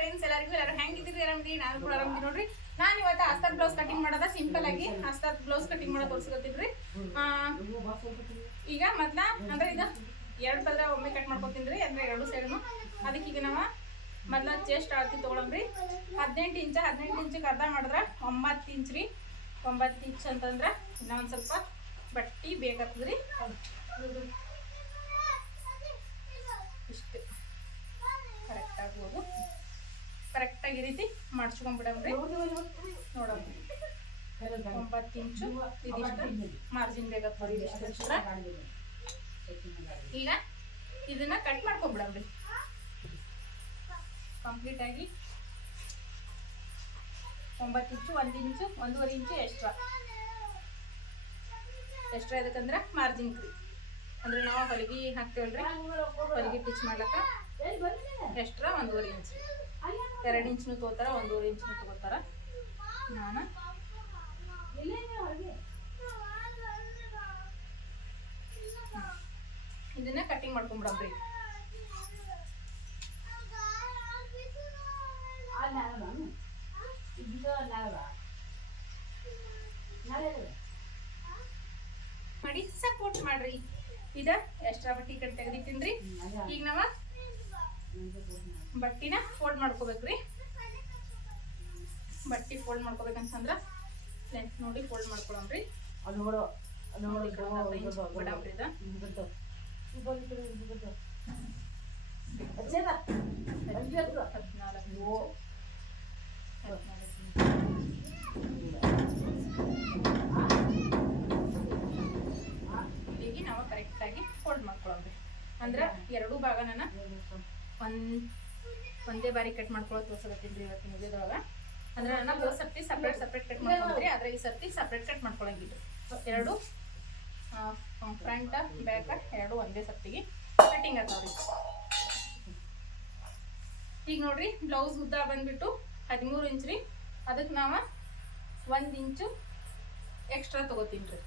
Friends ಎಲ್ಲರಿಗೂ, ಎಲ್ಲರೂ ಹೆಂಗಿದ್ದೀರಿ? ಆರಾಮಿದ್ದೀರಿ ನಾನು ಕೂಡ ಆರಾಮಿದ್ದೀನಿ ನೋಡ್ರಿ. ನಾನು ಇವತ್ತು ಅಸ್ತರ್ ಬ್ಲೌಸ್ ಕಟಿಂಗ್ ಮಾಡೋದ ಸಿಂಪಲ್ ಆಗಿ ಅಸ್ತರ್ ಬ್ಲೌಸ್ ಕಟಿಂಗ್ ಮಾಡೋದು ತೋರಿಸ್ಕೊತಿದ್ರಿ ಈಗ ಮೊದ್ಲ, ಅಂದ್ರೆ ಇದು ಎರಡು ಪದ್ರ ಒಮ್ಮೆ ಕಟ್ ಮಾಡ್ಕೊತೀನಿ ರೀ, ಅಂದ್ರೆ ಎರಡು ಸೈಡ್ನು ಅದಕ್ಕೆ ಈಗ ನಾವು ಮೊದ್ಲ ಚೆಸ್ಟ್ ಅಳತಿ ತೊಗೊಳಮ್ರಿ ಹದಿನೆಂಟು ಇಂಚ, ಹದಿನೆಂಟು ಇಂಚಿಗೆ ಅರ್ಧ ಮಾಡಿದ್ರೆ ಒಂಬತ್ತು ಇಂಚ್ ರೀ. ಒಂಬತ್ತು ಇಂಚ್ ಅಂತಂದ್ರೆ ಇನ್ನೊಂದು ಸ್ವಲ್ಪ ಬಟ್ಟಿ ಬೇಕಾಗ್ತದ್ರಿ. ಇಷ್ಟು. ಕರೆಕ್ಟಾಗಿ ಈ ರೀತಿ ಮಾಡ್ಸ್ಕೊಂಡ್ಬಿಡಮ್ರಿ ನೋಡೋಣ. ಒಂಬತ್ತು ಇಂಚು ಇದಿಷ್ಟು ಮಾರ್ಜಿನ್. ಈಗ ಇದನ್ನ ಕಟ್ ಮಾಡ್ಕೊಂಡ್ಬಿಡಮ್ರಿ ಕಂಪ್ಲೀಟ್ ಆಗಿ ಒಂಬತ್ತು ಇಂಚು, ಒಂದು ಇಂಚು, ಒಂದೂವರೆ ಇಂಚು ಎಕ್ಸ್ಟ್ರಾ ಎಕ್ಸ್ಟ್ರಾ ಇದಕ್ಕಂದ್ರೆ ಮಾರ್ಜಿನ್ ಫ್ರೀ ಅಂದ್ರೆ ನಾವು ಹೊಲಿಗೆ ಹಾಕ್ತೇವಲ್ರಿ? ಹೊಲಿಗೆ ಟಿಚ್ ಮಾಡ್ಲಕ್ಕ? ಎಕ್ಸ್ಟ್ರಾ ಒಂದೂವರೆ ಇಂಚ್. ಎರಡು ಇಂಚ್ನು ತಗೋತಾರ ಒಂದೂವರೆ ಇಂಚ್ನು ತಗೋತಾರ. ನಾನು ಇದನ್ನ ಕಟಿಂಗ್ ಮಾಡ್ಕೊಂಡ್ಬಿಡಬ್ರಿ ಮಾಡಿ ಸಪೋರ್ಟ್ ಮಾಡ್ರಿ. ಇದ ಎಷ್ಟ್ರಾ ಬಟ್ಟಿ ಕಟ್ ತೆಗ್ದಿಟ್ಟಿನ್ರಿ. ಈಗ ನಾವ ಬಟ್ಟಿನ ಫೋಲ್ಡ್ ಮಾಡ್ಕೋಬೇಕ್ರಿ ಬಟ್ಟಿ ಫೋಲ್ಡ್ ಮಾಡ್ಕೋಬೇಕಂತಂದ್ರ ಲೆಂತ್ ನೋಡಿ ಫೋಲ್ಡ್ ಮಾಡ್ಕೊಳಮ್ರಿ ನಾವು ಕರೆಕ್ಟಾಗಿ ಫೋಲ್ಡ್ ಮಾಡ್ಕೊಳಮ್ರಿ ಅಂದ್ರ ಎರಡು ಭಾಗನ ಒಂದ್ ಒಂದೇ ಬಾರಿ ಕಟ್ ಮಾಡ್ಕೊಳ್ಳೋದು ತೋರ್ಸಕತ್ತೀನಿ ಇವತ್ತಿನ ವಿಡಿಯೋದೊಳಗ ಅಂದ್ರೆ ನಾನು ಮೂರು ಸರ್ತಿ ಸಪ್ರೇಟ್ ಸಪ್ರೇಟ್ ಕಟ್ ಮಾಡ್ಕೊಂಡ್ರಿ, ಆದ್ರೆ ಈ ಸರ್ತಿ ಸಪ್ರೇಟ್ ಕಟ್ ಮಾಡ್ಕೊಳಂಗಿಲ್ಲ. ಎರಡು ಫ್ರಂಟ್ ಬ್ಯಾಕ್ ಎರಡು ಒಂದೇ ಸರ್ತಿಗೆ ಕಟಿಂಗ್ ಆಗ್ತಾವ್ರಿ. ಈಗ ನೋಡ್ರಿ ಬ್ಲೌಸ್ ಉದ್ದ ಬಂದ್ಬಿಟ್ಟು ಹದಿಮೂರು ಇಂಚ್ ರೀ. ಅದಕ್ಕೆ ನಾವು ಒಂದು ಇಂಚು ಎಕ್ಸ್ಟ್ರಾ ತಗೋತೀನಿ ರೀ.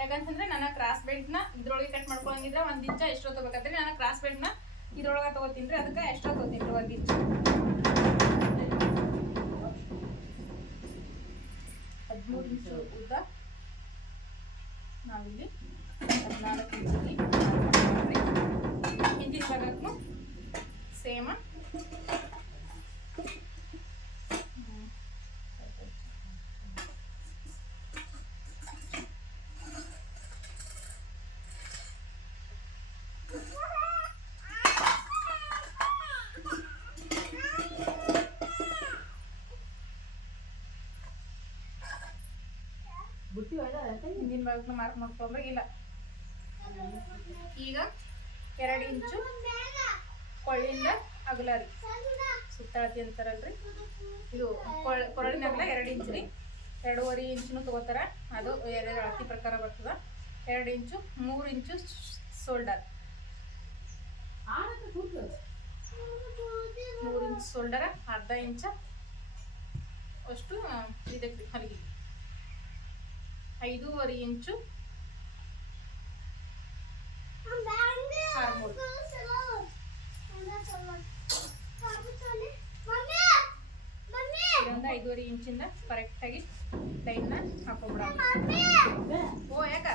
ಯಾಕಂತಂದ್ರೆ ನನ್ನ ಕ್ರಾಸ್ ಬೆಲ್ಟ್ನ ಇದ್ರೊಳಗೆ ಕಟ್ ಮಾಡ್ಕೊಳಂಗಿದ್ರೆ ಒಂದು ಇಂಚ ಎಕ್ಸ್ಟ್ರಾ ತಗೋಬೇಕಂದ್ರೆ ನಾನು ಕ್ರಾಸ್ ಬೆಲ್ಟ್ನ ಇದ್ರೊಳಗೆ ತಗೋತೀನಿ ಅದಕ್ಕೆ ಎಷ್ಟೋ ತಗೋತೀನಿ ಒಂದು ಇಂಚು ಹದಿಮೂರು ಇಂಚು ಉದ್ದ ನಾವಿಲ್ಲಿ ಹದಿನಾಲ್ಕು ಇಂಚಲ್ಲಿ ಹಿಂದಿ ಭಾಗಕ್ಕೂ ಸೇಮ. ಹಿಂದಿನ ಭಾಗಕ್ಕೂ ಮಾರ್ಕ್ ಮಾಡ್ಕೊಂಡ್ರೆ ಇಲ್ಲ ಈಗ ಎರಡು ಇಂಚು ಕೊಳ್ಳಿಂದ ಅಗಲ ರೀ. ಸುತ್ತಾಳತಿ ಅಂತಾರಲ್ರಿ. ಇದು ಕೊರಳಿನ ಅಗಲ ಎರಡು ಇಂಚು ರೀ. ಎರಡೂವರೆ ಇಂಚನು ತಗೋತಾರ. ಅದು ಎರಡು ಅಳತಿ ಪ್ರಕಾರ ಬರ್ತದ. ಎರಡು ಇಂಚು, ಮೂರು ಇಂಚು ಸೋಲ್ಡರ್ ಮೂರು ಇಂಚು ಸೋಲ್ಡರ್ ಅರ್ಧ ಇಂಚ. ಅಷ್ಟು ಇದಕ್ಕೆ ಹೊಲಿಗೆ ಐದೂವರೆ ಇಂಚು ಇದೊಂದು ಐದೂವರೆ ಇಂಚಿಂದ ಕರೆಕ್ಟಾಗಿ ಲೈನ್ನ ಹಾಕೊಂಡ್ಬಿಡೋಣ ಓ ಯಾಕ?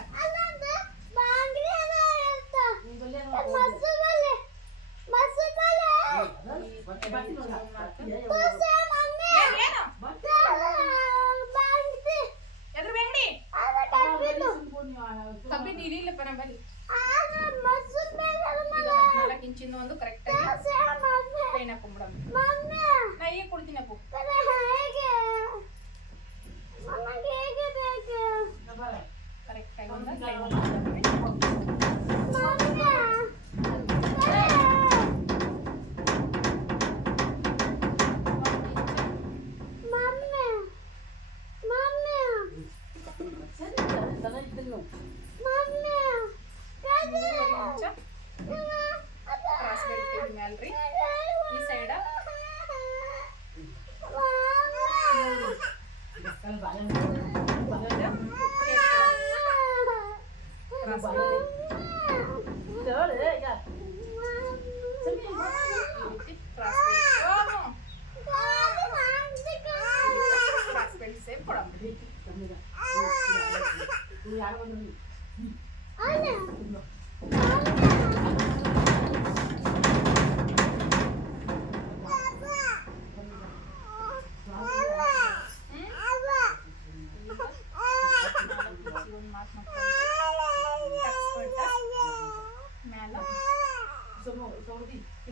Yeah, I don't know.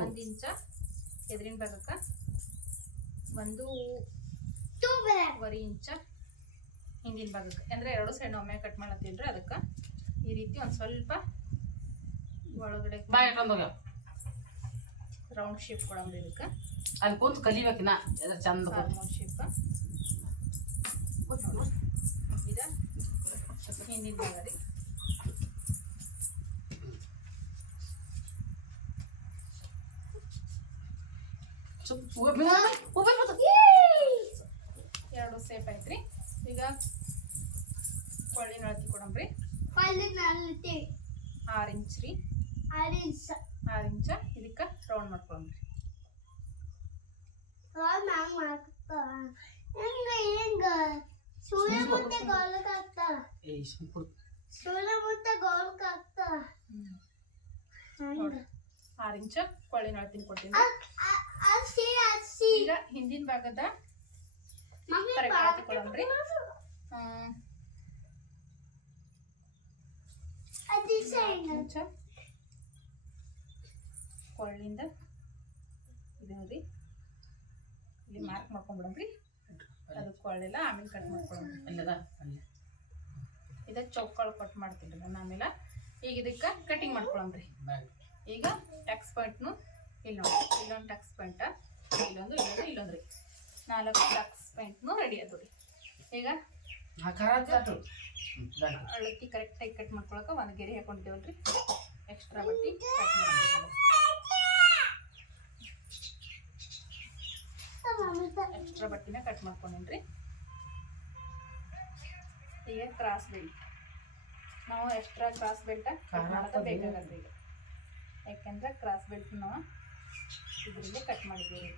ಒಂದ್ ಇಂಚ ಎದ್ರಿನ ಭಾಗಕ್ಕೆ. ಒಂದು ವರಿ ಇಂಚ ಹಿಂದಿನ ಭಾಗಕ್ಕೆ. ಅಂದ್ರೆ ಎರಡು ಸೈಡ್ ಒಮ್ಮೆ ಕಟ್ ಮಾಡತ್ತಿಲ್ರಿ ಅದಕ್ಕೆ. ಈ ರೀತಿ ಒಂದ್ ಸ್ವಲ್ಪ ಒಳಗಡೆ ರೌಂಡ್ ಶೇಪ್ ಕೊಡಂಬ್ರಿ ಇದಕ್ಕ. ಅಲ್ಲಿ ಕೂತು ಕಲಿಬೇಕಿನ ಚಂದ. ಹಾರ್ಮೋನ್ ಶೇಪ್. ಇದ ಹಿಂದಿನ ಭಾಗ ರೀ. ಎರಡು ಸೇಫ್ ಐತ್ರಿ. ಈಗ ಕೊಳ್ಳಿನ ಅಳತಿ ಕೊಡಂಬ್ರಿ. ಆರು ಇಂಚ್ ರೀ. ಆರು ಇಂಚ. ಇದಕ್ಕ ರೌಂಡ್ ಮಾಡ್ಕೊಳಮ್ರಿ ಸೂರ್ಯ ಮುಂದೆ ಕಾಲಕ್ಕೆ ಆಗ್ತಾರ ಕೂತ್. ಸೂರ್ಯ ಮುಂದೆ ಗೋಲ್ಕ್ ಆಗ್ತಾರ ನೋಡ್ರಿ ಆರು ಇಂಚ ಕೊಳ್ಳಿನ ಅಳತಿನ ಕೊಡ್ತೀನಿ ಅಸಿ ಅಸಿ ಈಗ ಹಿಂದಿನ ಭಾಗದ ಮಮ್ಮಿ ಕರೆಕ್ಟ್ ಅಳತಿ ಕೊಡಮ್ರಿ ಹ್ಮ್, ಅದಿಸ ನಾಲ್ಕು ಇಂಚ ಕೊಳ್ಳಿಂದ ಇದು ರೀ ಇಲ್ಲಿ ಮಾರ್ಕ್ ಮಾಡ್ಕೊಂಡ್ಬಿಡಮ್ರಿ ಅದು ಕೊಳ್ಳೆಲ್ಲ ಆಮೇಲೆ ಕಟ್ ಮಾಡ್ಕೊಳಮ್ರಿ ಇದಕ್ಕೆ ಚೌಕಾಳು ಕಟ್ ಮಾಡ್ತೀನಿ ನಾನು ಆಮೇಲೆ ಈಗ ಇದಕ್ಕೆ ಕಟಿಂಗ್ ಮಾಡ್ಕೊಳ್ಳೋಣ ರೀ. ಈಗ ಟಕ್ಸ್ ಪಾಯಿಂಟ್ನು ಇಲ್ಲಿ ನೋಡಿ ಇಲ್ಲೊಂದು ಟಕ್ಸ್ ಪಾಯಿಂಟ ಇಲ್ಲೊಂದು ಇಲ್ಲೊಂದು ಇಲ್ಲೊಂದು ರೀ. ನಾಲ್ಕು ಟಕ್ಸ್ ಪಾಯಿಂಟ್ನು ರೆಡಿ ಅದು ರೀ. ಈಗ. ಅಳತಿ ಕರೆಕ್ಟಾಗಿ ಕಟ್ ಮಾಡ್ಕೊಳಕ್ಕೆ ಒಂದು ಗೆರೆ ರೀ. ಎಕ್ಸ್ಟ್ರಾ ಬಟ್ಟಿ ಕಟ್ ನಾವು ಎಕ್ಸ್ಟ್ರಾ ಬಟ್ಟಿನ ಕಟ್ ಮಾಡ್ಕೊಂಡೇನ್ರಿ ಈಗ ಕ್ರಾಸ್ ಬೆಲ್ಟ್ ನಾವು ಎಕ್ಸ್ಟ್ರಾ ಕ್ರಾಸ್ ಬೆಲ್ಟ್ ಕಟ್ ಮಾಡೋದ ಬೇಕಾಗತ್ತೆ ಈಗ. ಯಾಕೆಂದ್ರೆ ಕ್ರಾಸ್ ಬೆಲ್ಟ್ ನಾವು ಇದರಲ್ಲಿ ಕಟ್ ಮಾಡಿದ್ದೀವಿ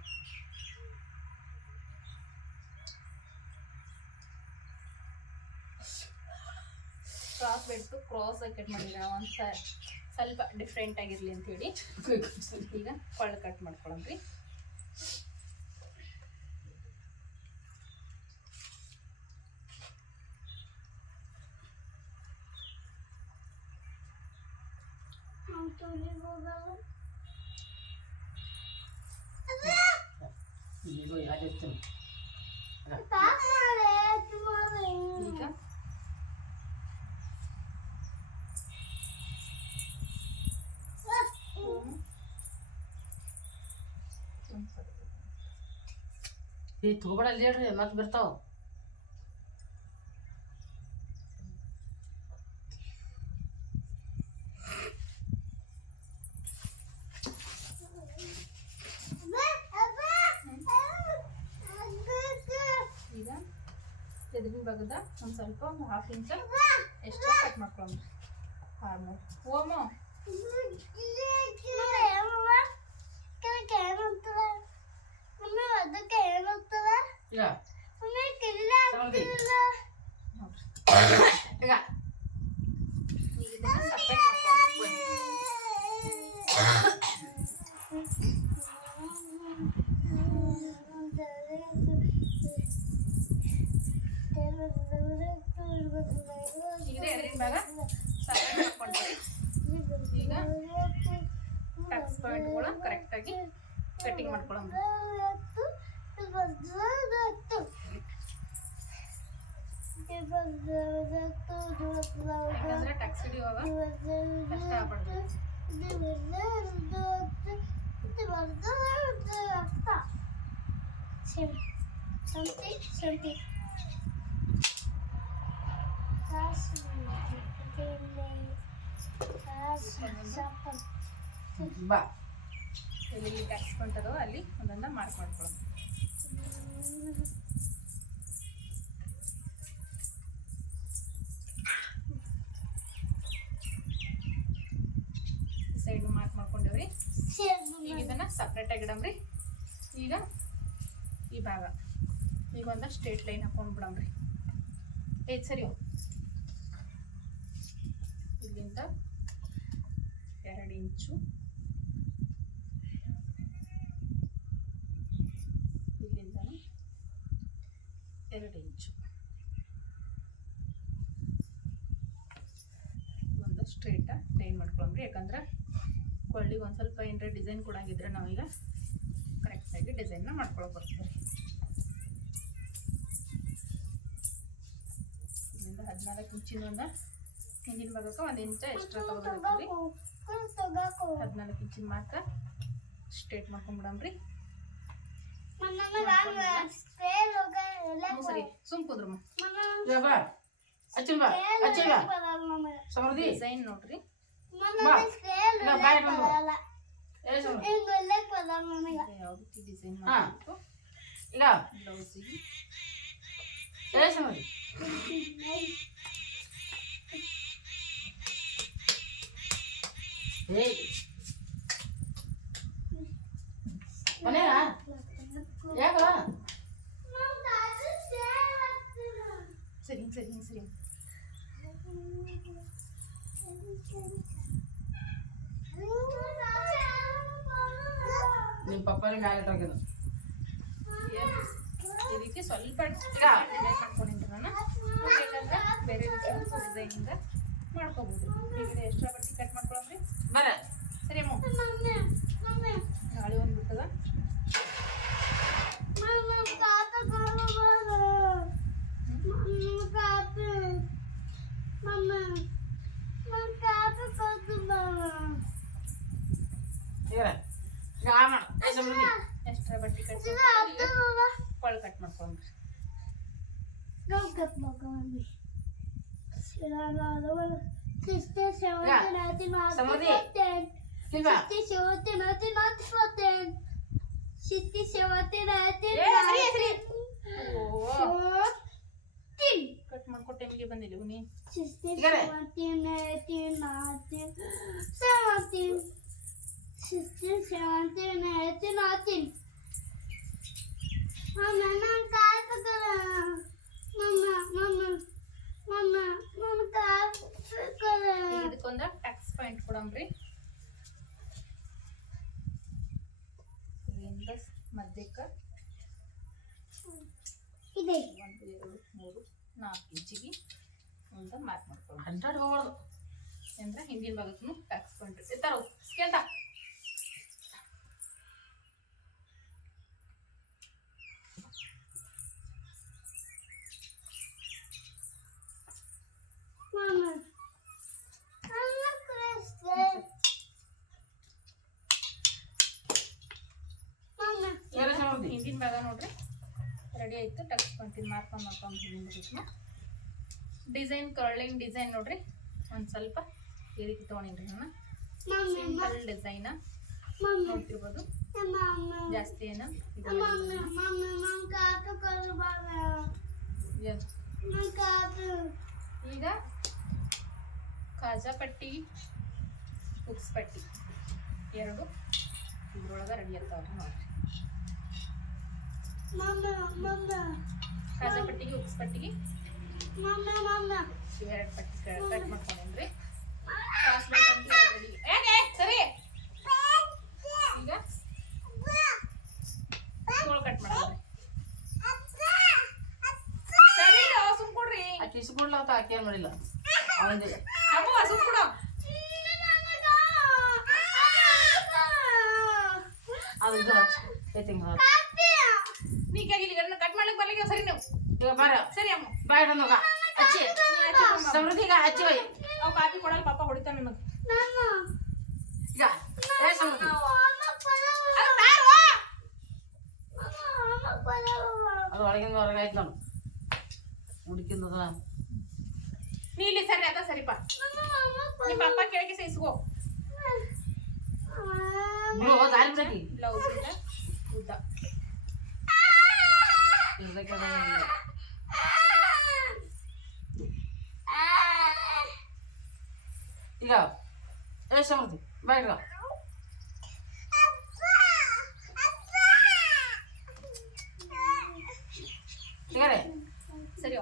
ಕ್ರಾಸ್ ಬೆಲ್ಟು ಕ್ರಾಸ್ ಆಗಿ ಕಟ್ ಮಾಡಿದ್ರೆ ಒಂದು ಸ್ವಲ್ಪ ಡಿಫ್ರೆಂಟ್ ಆಗಿರಲಿ ಅಂತ ಹೇಳಿ ಈಗ ಕೊಳ್ಳ cut ಮಾಡ್ಕೊಳಮ್ರಿ ಈಗ ಯಾಕೆ ಇರ್ತೀನಿ? ಈಗ ಏ ತಗೋಬೇಡ ಅಲ್ಲಿ ಹೇಳ್ರಿ ಮತ್ತೆ ಬರ್ತಾವ ಭಾಗದ ಒಂದು ಸ್ವಲ್ಪ ಹಾಫ್ ಇಂಚ ಎಕ್ಸ್ಟ್ರಾ ಕಟ್ ಮಾಡ್ಕೊಳ್ಳೋಣ ಹಾಲು ಓಮು ಅದಕ್ಕೆ ಏನಾಗ್ತದ ಇದೆ ಎದ್ರಿನ ಮ್ಯಾಗ ಸಾಧಾರಣ ಮಾಡ್ಕೊಂಡ್ರಿ ಈಗ ಟಕ್ಸ್ ಪಾಯಿಂಟ್ಗಳ ಕರೆಕ್ಟಾಗಿ ಕಟ್ಟಿಂಗ್ ಮಾಡ್ಕೊಳ್ಳೋಣ. ಯಾಕಂದ್ರೆ ಟಕ್ಸ್ ಬಾ. ಎಲ್ಲಿ ಬಂತದೋ ಅಲ್ಲಿ ಒಂದೊಂದ ಮಾರ್ಕ್ ಮಾಡ್ಕೊಳ್ಳೋಣ ಸೈಡ್ ಮಾರ್ಕ್ ಮಾಡ್ಕೊಂಡೇವ್ರಿ. ಈಗ ಇದನ್ನ ಸಪ್ರೇಟ್ ಆಗಿ ಇಡಮ್ರಿ ಈಗ ಈ ಭಾಗ. ಈಗ ಒಂದು ಸ್ಟ್ರೇಟ್ ಲೈನ್ ಹಾಕೊಂಡ್ ರೀ ಏ ಸರಿ ಇಲ್ಲಿಂದ ಎರಡು ಇಂಚು. ಇಲ್ಲಿಂದ ಎರಡು ಇಂಚು. ಒಂದು ಸ್ಟ್ರೇಟ ಲೈನ್ ಮಾಡ್ಕೊಳಂಬ್ರಿ ಯಾಕಂದ್ರೆ ಕೊಳ್ಳಿಗೆ ಒಂದು ಸ್ವಲ್ಪ ಏನರ ಡಿಸೈನ್ ಕೊಡಂಗಿದ್ರೆ ನಾವೀಗ ಕರೆಕ್ಟಾಗಿ ಡಿಸೈನ್ನ ಬರ್ತದೆ ಇಲ್ಲಿಂದ ಹದಿನಾಲ್ಕು ಇಂಚಿನ ಹಿಂದಿನ ಭಾಗಕ್ಕೆ ಒಂದು ಇಂಚ ಎಕ್ಸ್ಟ್ರಾ ತಗೋಬೇಕ್ರಿ ಹದಿನಾಲ್ಕು ಇಂಚಿನ ಮಾರ್ಕ ಸ್ಟ್ರೇಟ್ ಮಾಡ್ಕೊಂಡ್ಬಿಡಮ್ರಿ ಸರಿ. ಸುಮ್ ಕುದ್ರಮ್ಮ. ಡಿಸೈನ್ ನೋಡ್ರಿ. ಯಾವ ರೀತಿ ಡಿಸೈನ್. ಮಾಡಬೇಕು? ಬ್ಲೌಸಿಗೆ. ಏ ಸಮೃದ್ಧಿ ಏಯ್ ಮನೆಯಾ ಯಾಕಲ್ಲ ಸರಿ ಸರಿ ಸರಿ ನಿಮ್ಮ ಪಪ್ಪನೇ ಮ್ಯಾಲೆ ಇಟ್ಟಾಕಿದ್ದು ಈ ರೀತಿ ಸ್ವಲ್ಪ ಡಿಸೈನ್ ಮಾಡ್ಕೊಂಡಿದ್ದೆ ನಾನು ಬೇಕಂದ್ರೆ ಬೇರೆ ಡಿಸೈನಿಂದ ಮಾಡ್ಕೋಬೋದು ಈಗ ಎಕ್ಸ್ಟ್ರಾ ಬಟ್ಟೆ cut ಮಾಡ್ಕೊಳಮ್ರಿ minutes. it's nothing. Mama, mama, mama, mama, mama, mama, mama, ಇದಕ್ಕೊಂದು ಟಕ್ಸ್ ಪಾಯಿಂಟ್ ಕೊಡಂಬ್ರಿ ಇಲ್ಲಿಂದ ಮಧ್ಯಕ್ಕೆ ಇದೆ ಒಂದು ಎರಡು ಮೂರು ನಾಲ್ಕು ಇಂಚಿಗೆ ಒಂದು ಮಾರ್ಕ್ ಮಾಡ್ಕೊಳ್ಳಿ ಹಂಡ್ರೆಡ್ ಹೋಗೋದು ಅಂದ್ರೆ ಹಿಂದಿನ ಭಾಗಕ್ಕೂ ಟ್ಯಾಕ್ಸ್ ಪಾಯಿಂಟ್ ಇರ್ತಾರೋ ಸ್ಕೇಲ್ Mama. ಹಿಂದಿನ ಭಾಗ ನೋಡ್ರಿ. ರೆಡಿ ಆಯ್ತು. ಟಕ್ಸ್ ಮಾಡ್ತೀನಿ ಮಾರ್ಕ್ ಮಾಡ್ಕೊಂಡು ಡಿಸೈನ್ ಕರ್ಲಿಂಗ್ ಡಿಸೈನ್ ನೋಡ್ರಿ. ಒಂದು ಸ್ವಲ್ಪ ಈ ರೀತಿ ತೊಗೊಂಡಿನ್ರಿ ನಾನು. Simple design. ನೋಡ್ತಿರ್ಬೋದು. ಜಾಸ್ತಿ ಏನು ಇದು ಕಾಜಾ ಪಟ್ಟಿ ಹುಕ್ಸ್ ಪಟ್ಟಿ. ಎರಡು. ಇದ್ರೊಳಗೆ ರೆಡಿ ಆಗ್ತಾವ್ರಿ ನೋಡ್ರಿ. ಕಾಜಾ ಪಟ್ಟಿಗೆ ಹುಕ್ಸ್ ಪಟ್ಟಿಗೆ. ಇವೆರಡು ಪಟ್ಟಿ ಕಟ್ ಮಾಡ್ಕೊಂಡ್ರಿ ಸರಿ. ಈಗ ತೋಳ್ ಕಟ್ ಮಾಡೋದ್ರಿ ಸರಿ ಸುಮ್ ಕೊಡ್ರಿ ಆಕೆ ಇಸ್ಕೊಡ್ಲ ಅಂತ ಆಕೆ ಏನು ಮಾಡಿಲ್ಲ? ಅವನಿಗೆ ಅಮ್ಮ ಸುಮ್ ಕೊಡು ಅದು ಇದು ಹಚ್ಚ ಏತಿಂಗ್ ಹಚ್ಚ ನೀ ಕೇಳಿಲ್ಲ ಕಟ್ ಮಾಡ್ಲಿಕ್ಕೆ ಬರ್ಲಿಕ್ಕೆ ಸರಿ ನೀವು ಈಗ ಬಾರ ಸರಿ ಅಮ್ಮ ಬಾಯ್ ನೋಗ ಅಚ್ಚಿ ಸಮೃದ್ಧಿ ಈಗ ಅಚ್ಚಿ ಒಯ್ ಅವ್ ಕಾಪಿ ಕೊಡಲ್ಲ ಪಾಪ ಹೊಡಿತಾನ ನನಗೆ ನಾನು ಈಗ ಏ ಸಮೃದ್ಧಿ ಅಮ್ಮ ಬರಲ್ಲ ಅದ್ ಬಾರೋ. ಅಮ್ಮ ಬರಲ್ಲ ಅದು ಒಳಗಿಂದ ಹೊರಗೆ ಆಯ್ತು ನಾನು ಹುಡುಕಿಂದದ ನೀ ಇಲ್ಲಿ ಸರಿ ಅದ ಸರಿಪಾ ನಿಮ್ ಪಪ್ಪ ಕೇಳಕ್ಕೆ ಸಹಿಸ್ಕೋ ಬಿಡು ದಾರಿ ಬಿಡಕಿ ಬ್ಲೌಸ್ ಇಂದ ಉದ್ದ ಇರ್ದಕ್ಕೆ ಅದ ಇಲ್ಲ. ಈಗ ಏ ಸಮೃದ್ಧಿ ಬಾ ಈಗ ಈಗ ರೀ ಸರಿ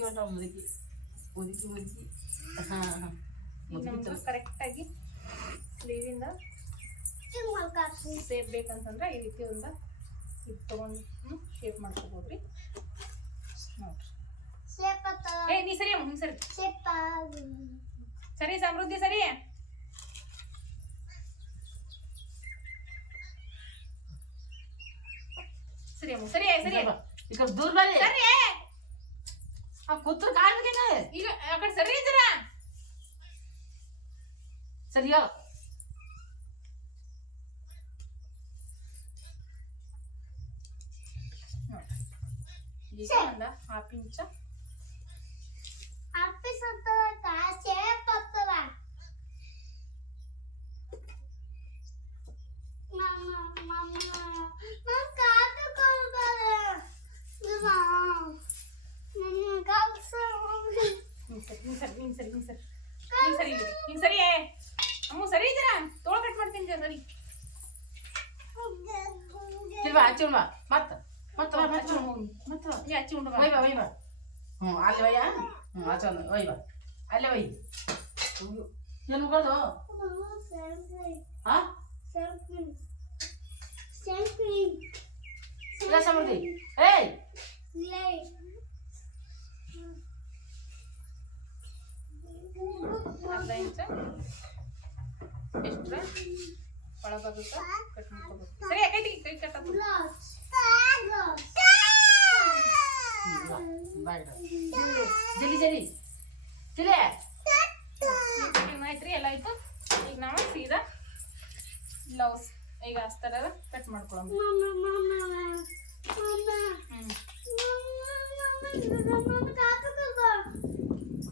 ಹೊಂಟ ಮುದುಕಿ ಮುದುಕಿ ಮುದುಕಿ ಹಾ ಹಾ ಈಗ ಮುದುಕಿ ನಮ್ಗೆ ತರ ಕರೆಕ್ಟ್ ಆಗಿ ಸ್ಲೀವಿಂದ ಸೇಪ್ ಬೇಕಂತಂದ್ರೆ ಈ ರೀತಿ ಒಂದು ಇದು ತಗೊಂಡು ಶೇಪ್ ಮಾಡ್ಕೋಬೋದ್ರಿ ನೋಡ್ರಿ ಏ ನೀ ಸರಿ ಅಮ್ಮ ಹಿಂಗ್ ಸರಿ ಸರಿ ಸಮೃದ್ಧಿ ಸರಿ ಸರಿ ಅಮ್ಮ ಸರಿ ಸರಿ ಈಗ ದೂರ ಬರ್ರಿ ಸರಿ ಆ ಕೂತ್ರ ಕಾಣ್ಬೇಕೇನ ಈಗ ಆ ಕಡೆ ಸರಿ ಇದ್ದೀರ ಸರಿ ಈಗ ಒಂದ ಹಾಫ್ ಇಂಚ ಹಿಂಗ್ ಸರಿ ಹಿಂಗ್ ಸರಿ ಹಿಂಗ್ ಸರಿ ಹಿಂಗ್ ಸರಿ ಹಿಂಗ್ ಸರಿ ಇಲ್ಲಿ. ಹಿಂಗ್ ಸರಿ ಅಮ್ಮ ಸರಿ ಇದ್ದೀರಾ ತೋಳ ಕಟ್ ಮಾಡ್ತೀನಿ ಸರಿ ತಿರ್ಬಾ ಹಚ್ಚಿ 맞아. 어이 봐. 알려 이. 여기. 연우 가서. ಈಗ ಅಸ್ತರ ಕಟ್ ಮಾಡ್ಕೊಳ್ಳೋಣ ಹ್ಮ್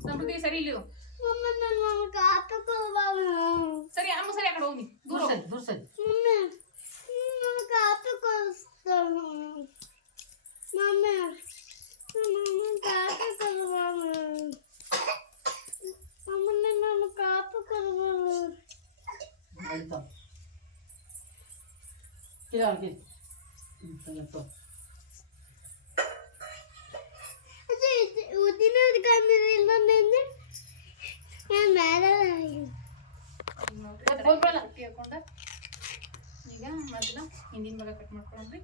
ಸಮೃದ್ಧಿ ಸರಿ ಇಲ್ಲಿ ಇರು. ಸರಿ ಅಮ್ಮ ಸರಿ ಆ ಕಡೆ ಹೋಗಿ ದೂರ ದೂರ ಹೋಗು. ಸರಿ ದೂರ ಸರಿ ಆಯ್ತು ತರ ಹೋಗ್ ಬೇಡ. ಪಟ್ಟಿ ಹಾಕೊಂಡ. ಈಗ ಮೊದಲ ಹಿಂದಿನ ಭಾಗ ಕಟ್ ಮಾಡ್ಕೊಳ್ಳೋಣ್ರಿ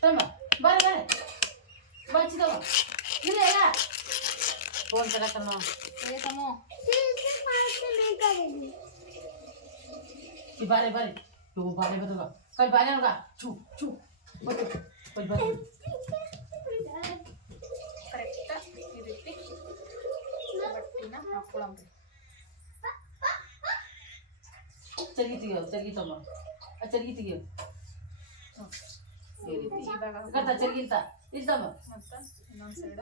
ತಮ್ಮ ಬರ್ರಿ ಬರ್ರಿ ಬಚ್ಚಿದವ ಇಲ್ಲ ಫೋನ್ ತಗತ್ತಮ್ಮ ಬೇಕಮ್ಮೋ ಈ ಬಾರಿ ಬಾರಿ ಇವು ಬಾರಿ ಬದಲ ಕಲ್ ಬಾರಿ ನೋಡ ಚೂ ಚೂ ಬತ್ತು ಕಲ್ ಬಾರಿ ಕರೆಕ್ಟ್ ಈ ರೀತಿ ಬಟ್ಟಿನ ಹಾಕೊಳ್ಳೋಣ್ರಿ ಚರ್ಗಿ ತೆಗಿಯೋ ಚರ್ಗಿ ತಮ್ಮ ಆ ಚರ್ಗಿ ತೆಗಿಯೋ ಈ ರೀತಿ ಈ ಭಾಗ ಕರ್ತ ಚರ್ಗಿ ಅಂತ ಇರ್ತಮ್ಮ ಮತ್ತು ಇನ್ನೊಂದು ಸೈಡ್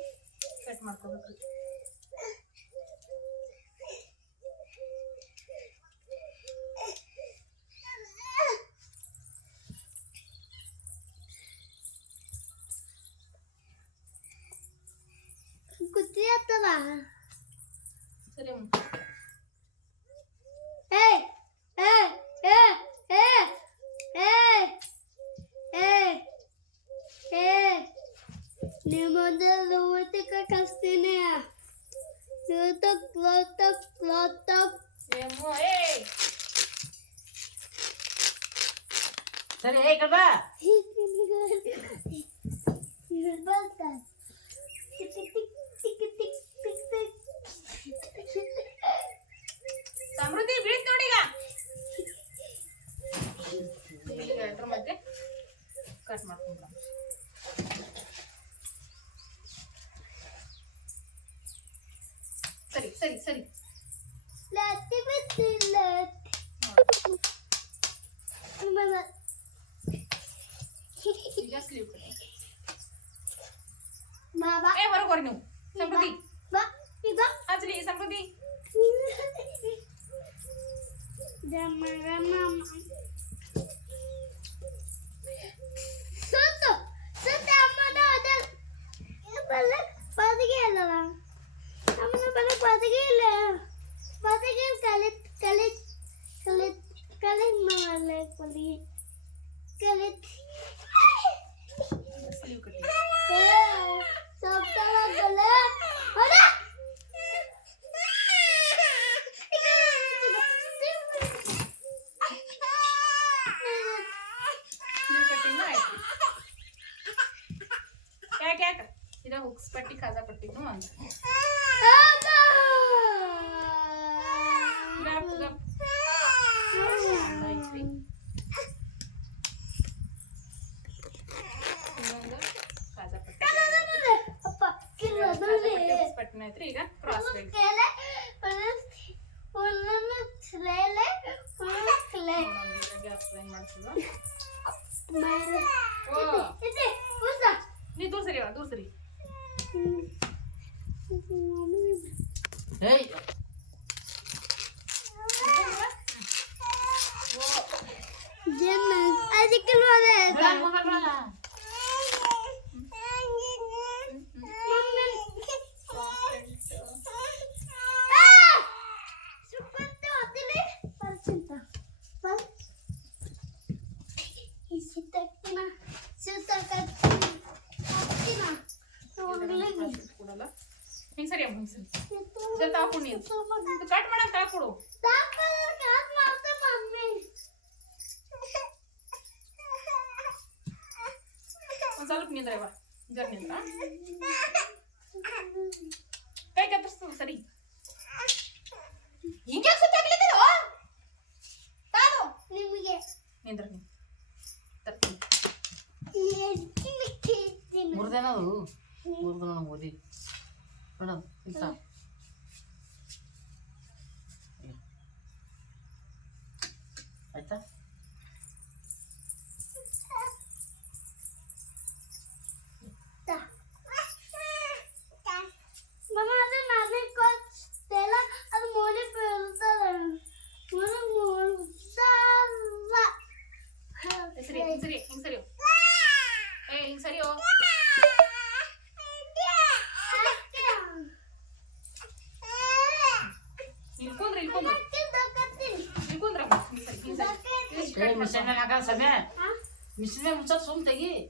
ನಿಮ್ಮೊಂದು ಊಟಕ್ಕೆ ಕಳಿಸ್ತೀನಿ ಊಟಕ್ಕೆ ಊಟಕ್ಕೆ ಊಟಕ್ಕೆ ಏಮೋ ಏಯ್ ಸರಿ ಏ ಕಡ ಸಮೃದ್ಧಿ ಬೀಳ್ತ ನೋಡೀಗ ಈಗ ಎರಡರ ಮಧ್ಯೆ ಕಟ್ ಮಾಡ್ಕೊಂಡ್ರ ಸರಿ ಸರಿ ಸರಿ ಲತ್ತಿ ಬಿದ್ದಿಲ್ಲ ಈಗ ಸ್ಲೀವ್ ಬಾಬಾ ಏ ಹೊರಗೆ ಹೊರಿ ನೀವು ಸಮೃದ್ಧಿ ಬಾ ಈಗ ಹಚ್ಲಿ ಸಮೃದ್ಧಿ ಸುತ್ತು ಸುತ್ತು ಅಮ್ಮನ ಅದಲ್ ಬಲ್ಲ ಬದಿಗೆ ಅಲ್ಲವ pala patigil eh. Patigil kalit, kalit, kalit, kalit mga like paligid. Kalit. Sob talaga galit. Hala! क्या क्या कर इधर हुक्स पट्टी खाजा पट्टी नो अंदर 名字 Misalnya, misalnya,